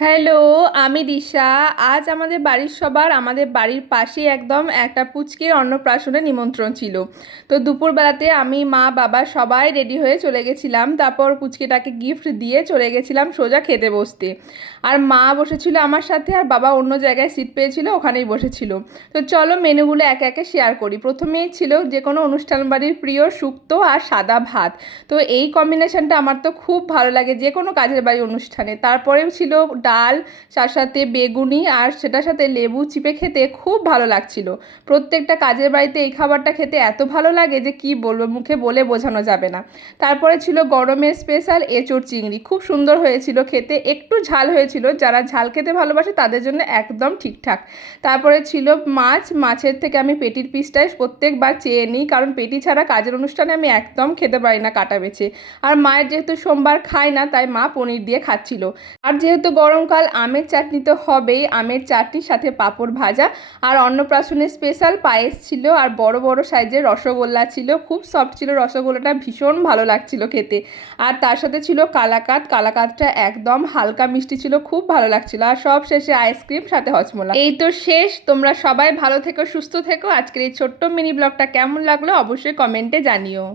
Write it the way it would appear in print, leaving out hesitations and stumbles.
Hello, আমি দিশা। আজ আমাদের বাড়ির সবার আমাদের বাড়ির পাশেই একদম একটা পুচকের অন্নপ্রাশনের নিমন্ত্রণ ছিল। তো দুপুরবেলাতে আমি মা বাবা সবাই রেডি হয়ে চলে গেছিলাম, তারপর পুচকেটাকে গিফট দিয়ে চলে গেছিলাম সোজা খেতে বসতে। আর মা বসেছিল আমার সাথে, আর বাবা অন্য জায়গায় সিট পেয়েছিল, ওখানেই বসেছিল। তো চলো মেনুগুলো একে একে শেয়ার করি। প্রথমেই ছিল যে কোনো অনুষ্ঠান বাড়ির প্রিয় শুক্তো আর সাদা ভাত। তো এই কম্বিনেশনটা আমার তো খুব ভালো লাগে যে কোনো কাজের বাড়ি অনুষ্ঠানে। তারপরেও ছিল ডাল, তার সাথে বেগুনি, আর সেটার সাথে লেবু চিপে খেতে খুব ভালো লাগছিল। প্রত্যেকটা কাজের বাড়িতে এই খাবারটা খেতে এত ভালো লাগে যে কি বলবো, মুখে বলে বোঝানো যাবে না। তারপরে ছিল গরমের স্পেশাল এঁচোড় চিংড়ি, খুব সুন্দর হয়েছিল খেতে, একটু ঝাল হয়েছিল, যারা ঝাল খেতে ভালোবাসে তাদের জন্য একদম ঠিকঠাক। তারপরে ছিল মাছের থেকে আমি পেটির পিসটাই প্রত্যেকবার চেয়ে নিই, কারণ পেটি ছাড়া কাজের অনুষ্ঠানে আমি একদম খেতে পারি না কাটা বেছে। আর মায়ের যেহেতু সোমবার খায় না, তাই মা পনির দিয়ে খাচ্ছিল। আর যেহেতু গরমকাল, আমের চাটনি তো হবেই, আমের চাটনির সাথে পাঁপড় ভাজা। আর অন্নপ্রাশনের স্পেশাল পায়েস ছিল, আর বড় বড় সাইজের রসগোল্লা ছিল, খুব সফট ছিল রসগোল্লাটা, ভীষণ ভালো লাগছিল খেতে। আর তার সাথে ছিল কালাকাঁদ, কালাকাঁদটা একদম হালকা মিষ্টি ছিল, খুব ভালো লাগছিল। আর সব শেষে আইসক্রিম সাথে হজমোলা। এই তো শেষ। তোমরা সবাই ভালো থেকো, সুস্থ থেকো। আজকের এই ছোট্ট মিনি ব্লগটা কেমন লাগলো অবশ্যই কমেন্টে জানিও।